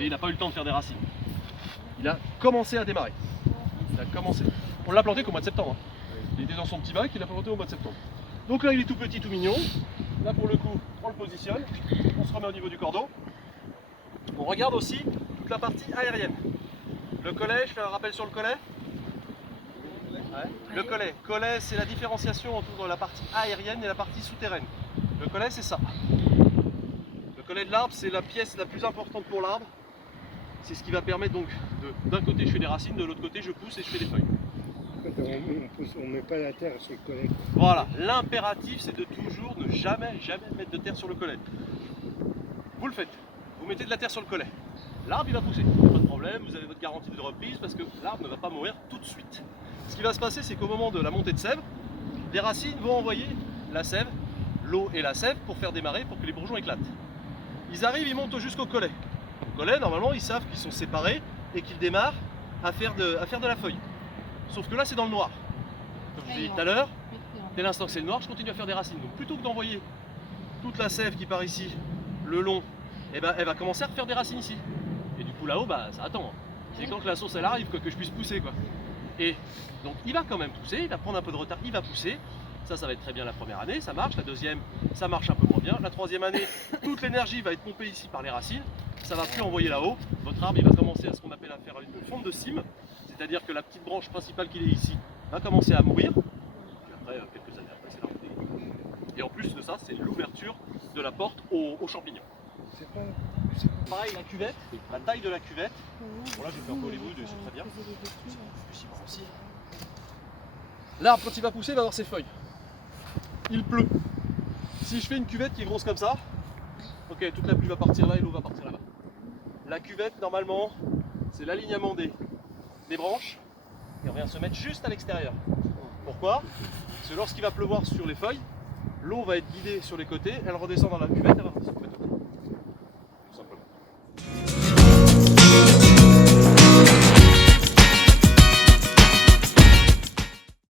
voyez, il n'a pas eu le temps de faire des racines. Il a commencé à démarrer. Il a commencé. On l'a planté qu'au mois de septembre. Il était dans son petit bac, il l'a planté au mois de septembre. Donc là, il est tout petit, tout mignon. Là, pour le coup, on le positionne. On se remet au niveau du cordeau. On regarde aussi toute la partie aérienne. Le collet, je fais un rappel sur le collet. Ouais. Le collet. Collet, c'est la différenciation entre la partie aérienne et la partie souterraine. Le collet, c'est ça. Le collet de l'arbre, c'est la pièce la plus importante pour l'arbre. C'est ce qui va permettre donc, d'un côté je fais des racines, de l'autre côté je pousse et je fais des feuilles. On ne met pas la terre sur le collet. Voilà, l'impératif c'est de toujours ne jamais mettre de terre sur le collet. Vous le faites, vous mettez de la terre sur le collet. L'arbre il va pousser, il n'y a pas de problème, vous avez votre garantie de reprise parce que l'arbre ne va pas mourir tout de suite. Ce qui va se passer, c'est qu'au moment de la montée de sève, les racines vont envoyer la sève, l'eau et la sève pour faire démarrer, pour que les bourgeons éclatent. Ils arrivent, ils montent jusqu'au collet. Au collet, normalement, ils savent qu'ils sont séparés et qu'ils démarrent à faire de la feuille. Sauf que là, c'est dans le noir. Comme je vous ai dit tout à l'heure, dès l'instant que c'est le noir, je continue à faire des racines. Donc plutôt que d'envoyer toute la sève qui part ici, le long, eh ben, elle va commencer à refaire des racines ici. Et du coup, là-haut, bah, ça attend. C'est quand que la sauce elle arrive que je puisse pousser, quoi. Et donc, il va quand même pousser, il va prendre un peu de retard, il va pousser. Ça va être très bien la première année, ça marche. La deuxième, ça marche un peu moins bien. La troisième année, toute l'énergie va être pompée ici par les racines. Ça va plus envoyer là-haut. Votre arbre, il va commencer à ce qu'on appelle à faire une fonte de cime. C'est-à-dire que la petite branche principale qu'il est ici va commencer à mourir. Puis après, quelques années après, c'est l'arbre. Et en plus de ça, c'est l'ouverture de la porte aux champignons. Pareil, la cuvette, la taille de la cuvette. Bon là, j'ai fait un peu Hollywood, c'est très bien. Aussi. L'arbre, quand il va pousser, il va avoir ses feuilles. Il pleut. Si je fais une cuvette qui est grosse comme ça, ok, toute la pluie va partir là et l'eau va partir là-bas. La cuvette, normalement, c'est l'alignement des branches et on vient se mettre juste à l'extérieur. Pourquoi? Parce que lorsqu'il va pleuvoir sur les feuilles, l'eau va être guidée sur les côtés, elle redescend dans la cuvette, elle va